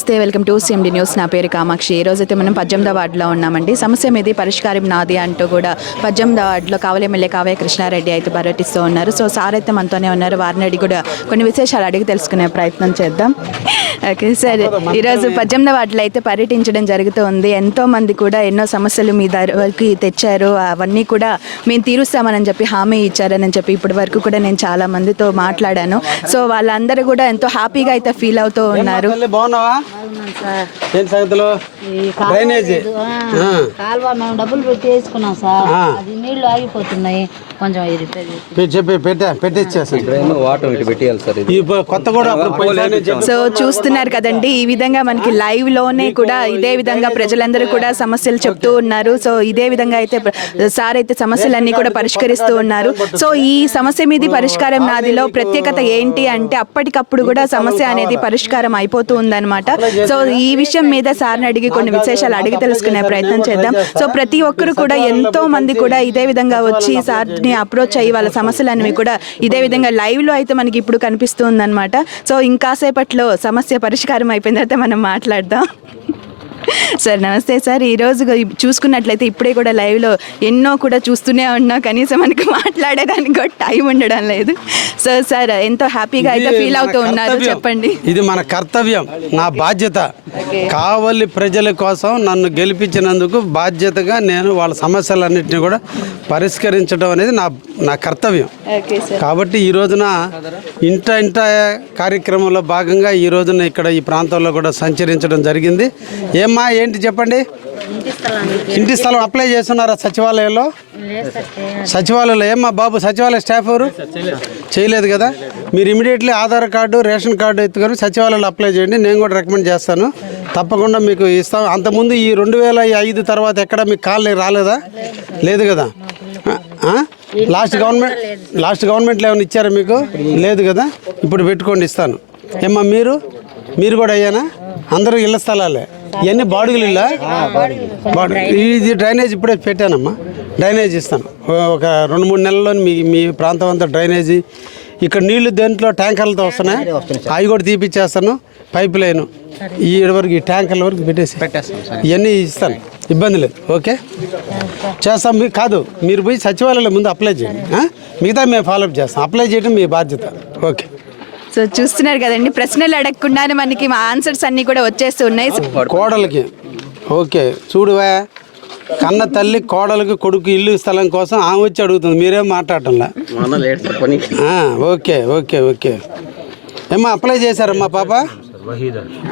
నమస్తే welcome to CMD news. నా పేరు కామాక్షి. ఈ రోజైతే మనం పద్దెనిమిదో వార్డులో ఉన్నామండి. సమస్య మీది పరిష్కారం నాది అంటూ కూడా పద్దెనిమిదో వార్డులో కావలి ఎమ్మెల్యే కావ్య కృష్ణారెడ్డి అయితే పర్యటిస్తూ ఉన్నారు. సో సార్ అయితే మనతోనే ఉన్నారు. వారిని అడిగి కూడా కొన్ని విశేషాలు అడిగి తెలుసుకునే ప్రయత్నం చేద్దాం. ఓకే సరే. ఈరోజు పద్దెనిమిదో వార్డులో అయితే పర్యటించడం జరుగుతూ ఉంది. ఎంతో మంది కూడా ఎన్నో సమస్యలు మీ దగ్గరికి తెచ్చారు. అవన్నీ కూడా మేము తీరుస్తామని చెప్పి హామీ ఇచ్చారని చెప్పి ఇప్పటి వరకు కూడా నేను చాలా మందితో మాట్లాడాను. సో వాళ్ళందరూ కూడా ఎంతో హ్యాపీగా అయితే ఫీల్ అవుతూ ఉన్నారు. బాగున్నావా? ఏం సంగతులు? డ్రైనేజీ. ఆ. కాలువ మేము డబ్బులు పెట్టి వేసుకున్నాం సార్. ఆ. అది నీళ్ళు ఆగిపోతున్నాయి. కొంచెం ఇది రిపేర్ చేసి. పె- చెప్పి పెట్టా పెట్టిచ్చేసాను వాటర్ ఇటు పెట్టేయాలి సార్ ఇది. ఈ ప- కొత్త కూడా అప్పుడు పోయిన సో చూస్తున్నారు కదండి ఈ విధంగా మనకి లైవ్లోనే కూడా ఇదే విధంగా ప్రజలందరూ కూడా సమస్యలు చెప్తూ ఉన్నారు. సో ఇదే విధంగా అయితే సార్ అయితే సమస్యలన్నీ కూడా పరిష్కరిస్తూ ఉన్నారు. సో ఈ సమస్య మీది పరిష్కారం నాదిలో ప్రత్యేకత ఏంటి అంటే అప్పటికప్పుడు కూడా సమస్య అనేది పరిష్కారం అయిపోతూ ఉందన్నమాట. సో ఈ విషయం మీద సార్ని అడిగి కొన్ని విశేషాలు అడిగి తెలుసుకునే ప్రయత్నం చేద్దాం. సో ప్రతి ఒక్కరు కూడా ఎంతో మంది కూడా ఇదే విధంగా వచ్చి సార్ని అప్రోచ్ అయ్యి వాళ్ళ సమస్యలన్నీ కూడా ఇదే విధంగా లైవ్లో అయితే మనకి ఇప్పుడు కనిపిస్తుంది అనమాట సో ఇంకాసేపట్లో సమస్య పరిష్కారం అయిపోయిన తర్వాత మనం మాట్లాడదాం. సార్ నమస్తే సార్. ఈ రోజు చూసుకున్నట్లయితే ఇప్పుడే కూడా లైవ్లో ఎన్నో కూడా చూస్తూనే ఉన్నా. కనీసం మనకి మాట్లాడేదానికి కూడా టైం ఉండడం లేదు. సో సార్ ఎంతో హ్యాపీగా అయితే ఫీల్ అవుతూ ఉన్నారు. చెప్పండి. ఇది మన కర్తవ్యం. నా బాధ్యత. కావలి ప్రజల కోసం నన్ను గెలిపించినందుకు బాధ్యతగా నేను వాళ్ళ సమస్యలన్నింటినీ కూడా పరిష్కరించడం అనేది నా నా కర్తవ్యం. కాబట్టి ఈ రోజున ఇంట ఇంట కార్యక్రమంలో భాగంగా ఈ రోజున ఇక్కడ ఈ ప్రాంతంలో కూడా సంచరించడం జరిగింది. ఏమ్మా ఏంటి చెప్పండి? ఇంటి స్థలం అప్లై చేస్తున్నారా సచివాలయంలో? సచివాలయంలో ఏమ్మా బాబు సచివాలయ స్టాఫ్ ఎవరు? చేయలేదు కదా? మీరు immediately Aadhaar card ration card ఎత్తుకొని సచివాలయంలో అప్లై చేయండి నేను కూడా రికమెండ్ చేస్తాను. తప్పకుండా మీకు ఇస్తాం. అంతకుముందు ఈ రెండు వేల ఐదు తర్వాత ఎక్కడ మీకు కాల్ రాలేదా? లేదు కదా? ఆ? లాస్ట్ గవర్నమెంట్ లాస్ట్ గవర్నమెంట్లో ఏమైనా ఇచ్చారా మీకు? లేదు కదా? ఇప్పుడు పెట్టుకోండి ఇస్తాను. ఏమ్మా మీరు? మీరు కూడా అయ్యానా? అందరూ ఇళ్ళ స్థలాలే. ఇవన్నీ బాడుగులు ఇల్లా బాడు ఇది డ్రైనేజ్ ఇప్పుడే పెట్టానమ్మా. డ్రైనేజ్ ఇస్తాను. ఒక రెండు మూడు నెలల్లో మీ మీ ప్రాంతం అంతా డ్రైనేజీ. ఇక్కడ నీళ్ళు దేంట్లో? ట్యాంకర్లతో వస్తున్నాయి. అవి కూడా తీపిచ్చేస్తాను. Pipe line. ఈ వరకు ఈ ట్యాంకర్ల వరకు పెట్టేసి. ఇవన్నీ ఇస్తాను. ఇబ్బంది లేదు. ఓకే? చేస్తాం. మీ కాదు. మీరు పోయి సచివాలయంలో ముందు అప్లై చేయండి? మిగతా మేము ఫాలోఅప్ చేస్తాం. అప్లై చేయడం మీ బాధ్యత. ఓకే. సో చూస్తున్నారు కదండి. ప్రశ్నలు అడగకుండానే మనకి మా ఆన్సర్స్ అన్ని కూడా వచ్చేస్తూ ఉన్నాయి. కోడలికి. ఓకే చూడువా. కన్న తల్లి కోడలికి కొడుకు ఇల్లు స్థలం కోసం ఆమె వచ్చి అడుగుతుంది. మీరేం మాట్లాడటంలా? మన లేట్ సార్ పని ఆ, ఓకే ఓకే ఓకే. ఏమ్మా అప్లై చేశారమ్మా పాప?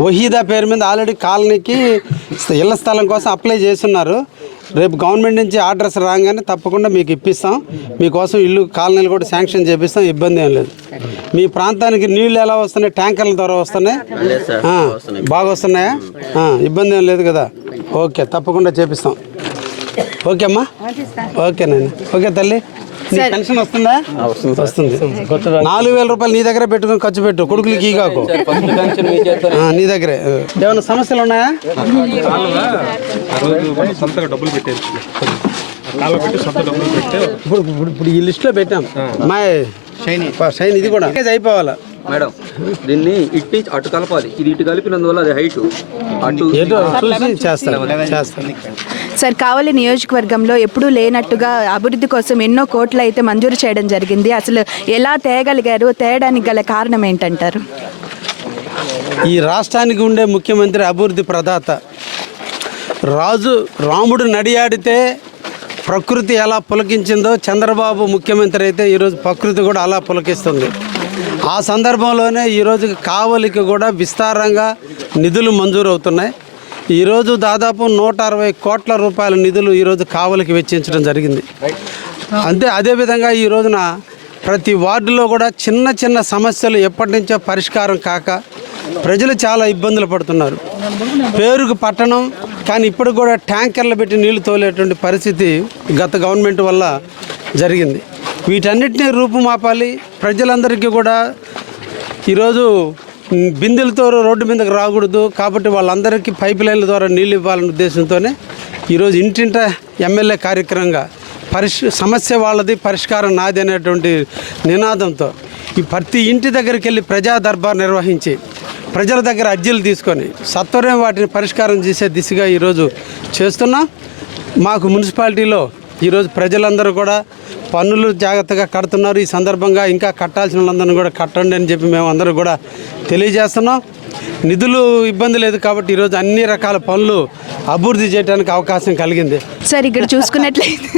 వహీదా. పేరు మీద ఆల్రెడీ కాలనీకి ఇళ్ళ స్థలం కోసం అప్లై చేస్తున్నారు. రేపు గవర్నమెంట్ నుంచి ఆర్డర్స్ రాగానే తప్పకుండా మీకు ఇప్పిస్తాం. మీకోసం ఇల్లు కాలనీలు కూడా శాంక్షన్ చేపిస్తాం. ఇబ్బంది ఏం లేదు. మీ ప్రాంతానికి నీళ్ళు ఎలా వస్తున్నాయి? ట్యాంకర్ల ద్వారా వస్తున్నాయి? బాగా వస్తున్నాయా. ఇబ్బంది ఏం లేదు కదా. ఓకే తప్పకుండా చేపిస్తాం. ఓకే అమ్మా ఓకేనండి ఓకే తల్లి. నీ పెన్షన్ వస్తుందా? వస్తుంది నాలుగు వేల రూపాయలు నీ దగ్గర పెట్టుకుని ఖర్చు పెట్టు. కొడుకులకి ఈగాకు ఆ, నీ దగ్గరే. ఏమైనా సమస్యలు ఉన్నాయా? ఇప్పుడు ఇప్పుడు ఇప్పుడు ఈ లిస్ట్లో పెట్టాం. మా షైన్. షైన్ ఇది కూడా. అయిపోవాలా? మేడం దీన్ని ఇటు నుంచి అటు కలపాలి. ఇది ఇటు కలిపినందువల్ల అది హైట్. అటు చేస్తాను చేస్తాను సార్ కావలి నియోజకవర్గంలో ఎప్పుడూ లేనట్టుగా అభివృద్ధి కోసం ఎన్నో కోట్లు అయితే మంజూరు చేయడం జరిగింది. అసలు ఎలా తేగలిగారు తేయడానికి గల కారణం ఏంటంటారు? ఈ రాష్ట్రానికి ఉండే ముఖ్యమంత్రి అభివృద్ధి ప్రదాత. రాజు రాముడు నడియాడితే ప్రకృతి ఎలా పులకించిందో చంద్రబాబు ముఖ్యమంత్రి అయితే ఈరోజు ప్రకృతి కూడా అలా పులకిస్తుంది. ఆ సందర్భంలోనే ఈరోజు కావలికి కూడా విస్తారంగా నిధులు మంజూరు అవుతున్నాయి ఈరోజు దాదాపు నూట అరవై కోట్ల రూపాయల నిధులు ఈరోజు కావలికి వెచ్చించడం జరిగింది. అంతే అదేవిధంగా ఈ రోజున ప్రతి వార్డులో కూడా చిన్న చిన్న సమస్యలు ఎప్పటి నుంచో పరిష్కారం కాక ప్రజలు చాలా ఇబ్బందులు పడుతున్నారు. పేరుకు పట్టణం కానీ ఇప్పుడు కూడా ట్యాంకర్లు పెట్టి నీళ్ళు తోలేటువంటి పరిస్థితి గత గవర్నమెంట్ వల్ల జరిగింది. వీటన్నిటిని రూపుమాపాలి. ప్రజలందరికీ కూడా ఈరోజు బిందెలతో రోడ్డు మీదకి రాకూడదు. కాబట్టి వాళ్ళందరికీ పైప్ లైన్ల ద్వారా నీళ్ళు ఇవ్వాలనే ఉద్దేశంతోనే ఈరోజు ఇంటింట ఎమ్మెల్యే కార్యక్రమంగా పరిష్ సమస్య వాళ్ళది పరిష్కారం నాది అనేటువంటి నినాదంతో ఈ ప్రతి ఇంటి దగ్గరికి వెళ్ళి ప్రజా దర్బార్ నిర్వహించి ప్రజల దగ్గర అర్జీలు తీసుకొని సత్వరం వాటిని పరిష్కారం చేసే దిశగా ఈరోజు చేస్తున్నాం. మాకు మున్సిపాలిటీలో ఈరోజు ప్రజలందరూ కూడా పన్నులు జాగ్రత్తగా కడుతున్నారు. ఈ సందర్భంగా ఇంకా కట్టాల్సిన వాళ్ళందరినీ కూడా కట్టండి అని చెప్పి మేము అందరూ కూడా తెలియజేస్తున్నాం. నిధులు ఇబ్బంది లేదు కాబట్టి ఈరోజు అన్ని రకాల పనులు అభివృద్ధి చేయడానికి అవకాశం కలిగింది. సార్ ఇక్కడ చూసుకున్నట్లయితే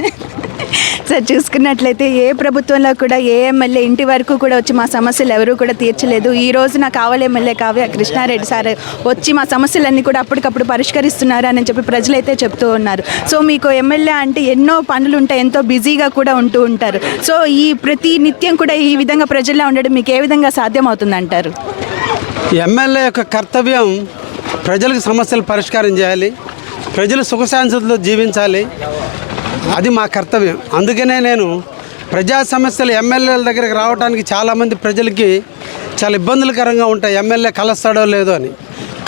సార్ చూసుకున్నట్లయితే ఏ ప్రభుత్వంలో కూడా ఏ ఎమ్మెల్యే ఇంటి వరకు కూడా వచ్చి మా సమస్యలు ఎవరూ కూడా తీర్చలేదు. ఈ రోజు నా కావాలి ఎమ్మెల్యే కావ్య కృష్ణారెడ్డి సార్ వచ్చి మా సమస్యలన్నీ కూడా అప్పటికప్పుడు పరిష్కరిస్తున్నారు అని చెప్పి ప్రజలైతే చెప్తూ ఉన్నారు. సో మీకు ఎమ్మెల్యే అంటే ఎన్నో పనులు ఉంటాయి ఎంతో బిజీగా కూడా ఉంటూ ఉంటారు. సో ఈ ప్రతి నిత్యం కూడా ఈ విధంగా ప్రజల్లో ఉండడం మీకు ఏ విధంగా సాధ్యమవుతుంది అంటారు ఎమ్మెల్యే యొక్క కర్తవ్యం ప్రజలకు సమస్యలు పరిష్కారం చేయాలి. ప్రజలు సుఖశాంతులతో జీవించాలి. అది మా కర్తవ్యం. అందుకనే నేను ప్రజా సమస్యలు ఎమ్మెల్యేల దగ్గరికి రావడానికి చాలామంది ప్రజలకి చాలా ఇబ్బందులకరంగా ఉంటాయి. ఎమ్మెల్యే కలుస్తాడో లేదో అని.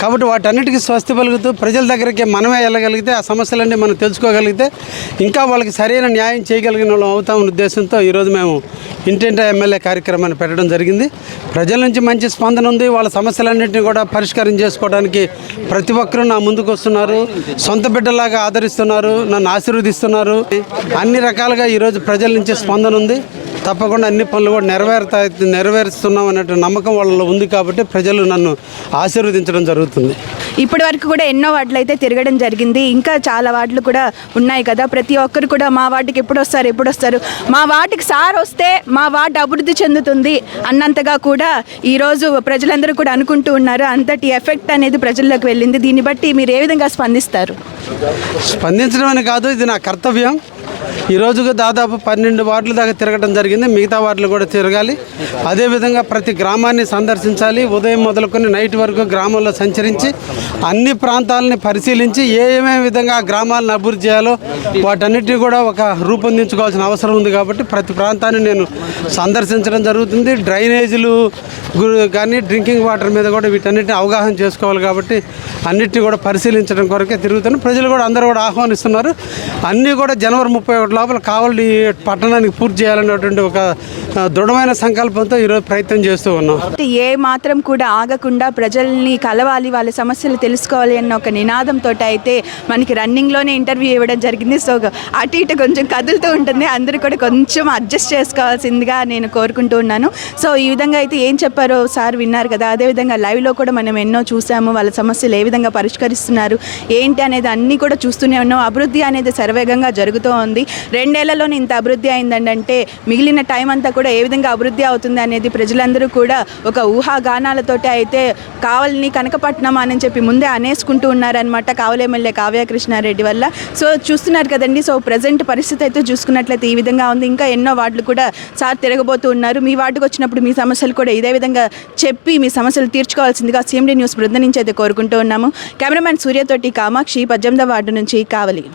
కాబట్టి వాటన్నిటికీ స్వస్తి పలుకుతూ ప్రజల దగ్గరికి మనమే వెళ్ళగలిగితే ఆ సమస్యలన్నీ మనం తెలుసుకోగలిగితే ఇంకా వాళ్ళకి సరైన న్యాయం చేయగలిగిన వాళ్ళం అవుతామన్న ఉద్దేశంతో ఈరోజు మేము ఇంటింటా ఎమ్మెల్యే కార్యక్రమాన్ని పెట్టడం జరిగింది. ప్రజల నుంచి మంచి స్పందన ఉంది. వాళ్ళ సమస్యలన్నింటినీ కూడా పరిష్కారం చేసుకోవడానికి ప్రతి ఒక్కరూ నా ముందుకు వస్తున్నారు. సొంత బిడ్డలాగా ఆదరిస్తున్నారు. నన్ను ఆశీర్వదిస్తున్నారు. అన్ని రకాలుగా ఈరోజు ప్రజల నుంచి స్పందన ఉంది. తప్పకుండా అన్ని పనులు కూడా నెరవేరుతా నెరవేరుస్తున్నాం అన్నట్టు నమ్మకం వాళ్ళలో ఉంది కాబట్టి ప్రజలు నన్ను ఆశీర్వదించడం జరుగుతుంది. ఇప్పటి వరకు కూడా ఎన్నో వార్డులు అయితే తిరగడం జరిగింది. ఇంకా చాలా వార్డులు కూడా ఉన్నాయి కదా. ప్రతి ఒక్కరు కూడా మా వార్డుకి ఎప్పుడు వస్తారు ఎప్పుడు వస్తారు? మా వార్డుకి సార్ వస్తే మా వార్డు అభివృద్ధి చెందుతుంది అన్నంతగా కూడా ఈరోజు ప్రజలందరూ కూడా అనుకుంటూ ఉన్నారు. అంతటి ఎఫెక్ట్ అనేది ప్రజల్లోకి వెళ్ళింది. దీన్ని బట్టి మీరు ఏ విధంగా స్పందిస్తారు? స్పందించడం అని కాదు ఇది నా కర్తవ్యం. ఈ రోజుకు దాదాపు పన్నెండు వార్డుల దాకా తిరగడం జరిగింది. మిగతా వార్డులు కూడా తిరగాలి. అదేవిధంగా ప్రతి గ్రామాన్ని సందర్శించాలి. ఉదయం మొదలుకొని నైట్ వరకు గ్రామంలో సంచరించి అన్ని ప్రాంతాలని పరిశీలించి ఏ ఏమేమి విధంగా ఆ గ్రామాలను అభివృద్ధి చేయాలో వాటన్నిటిని కూడా ఒక రూపొందించుకోవాల్సిన అవసరం ఉంది కాబట్టి ప్రతి ప్రాంతాన్ని నేను సందర్శించడం జరుగుతుంది. డ్రైనేజీలు కానీ డ్రింకింగ్ వాటర్ మీద కూడా వీటన్నిటిని అవగాహన చేసుకోవాలి కాబట్టి అన్నిటిని కూడా పరిశీలించడం కొరకే తిరుగుతాను ప్రజలు కూడా అందరూ కూడా ఆహ్వానిస్తున్నారు. అన్నీ కూడా జనవరి ముప్పై లోపల కావాలి పట్టణానికి పూర్తి చేయాలన్నటువంటి ఒక దృఢమైన సంకల్పంతో ఈరోజు ప్రయత్నం చేస్తూ ఉన్నాం. ఏ మాత్రం కూడా ఆగకుండా ప్రజల్ని కలవాలి వాళ్ళ సమస్యలు తెలుసుకోవాలి అన్న ఒక నినాదంతో అయితే మనకి రన్నింగ్లోనే ఇంటర్వ్యూ ఇవ్వడం జరిగింది. సో అటు ఇటు కొంచెం కదులుతూ ఉంటుంది. అందరూ కూడా కొంచెం అడ్జస్ట్ చేసుకోవాల్సిందిగా నేను కోరుకుంటూ ఉన్నాను. సో ఈ విధంగా అయితే ఏం చెప్పారో సార్ విన్నారు కదా. అదేవిధంగా లైవ్లో కూడా మనం ఎన్నో చూసాము. వాళ్ళ సమస్యలు ఏ విధంగా పరిష్కరిస్తున్నారు ఏంటి అనేది అన్నీ కూడా చూస్తూనే ఉన్నాం. అభివృద్ధి అనేది సర్వేగంగా జరుగుతూ ఉంది. రెండేళ్ళలోనే ఇంత అభివృద్ధి అయిందంటే మిగిలిన టైం అంతా కూడా ఏ విధంగా అభివృద్ధి అవుతుంది అనేది ప్రజలందరూ కూడా ఒక ఊహాగానాలతోటి అయితే కావాలని కనకపట్నం అని చెప్పి ముందే అనేసుకుంటూ ఉన్నారనమాట కావలి ఎమ్మెల్యే వల్ల. సో చూస్తున్నారు కదండి. సో ప్రజెంట్ పరిస్థితి అయితే చూసుకున్నట్లయితే ఈ విధంగా ఉంది. ఇంకా ఎన్నో వార్డులు కూడా సార్ తిరగబోతూ ఉన్నారు. మీ వార్డుకు వచ్చినప్పుడు మీ సమస్యలు కూడా ఇదే విధంగా చెప్పి మీ సమస్యలు తీర్చుకోవాల్సిందిగా సీఎండీ న్యూస్ బృందం నుంచి అయితే కోరుకుంటూ ఉన్నాము. కెమెరామ్యాన్ సూర్యతోటి కామాక్షి పద్దెనిమిదవ వార్డు నుంచి కావలి.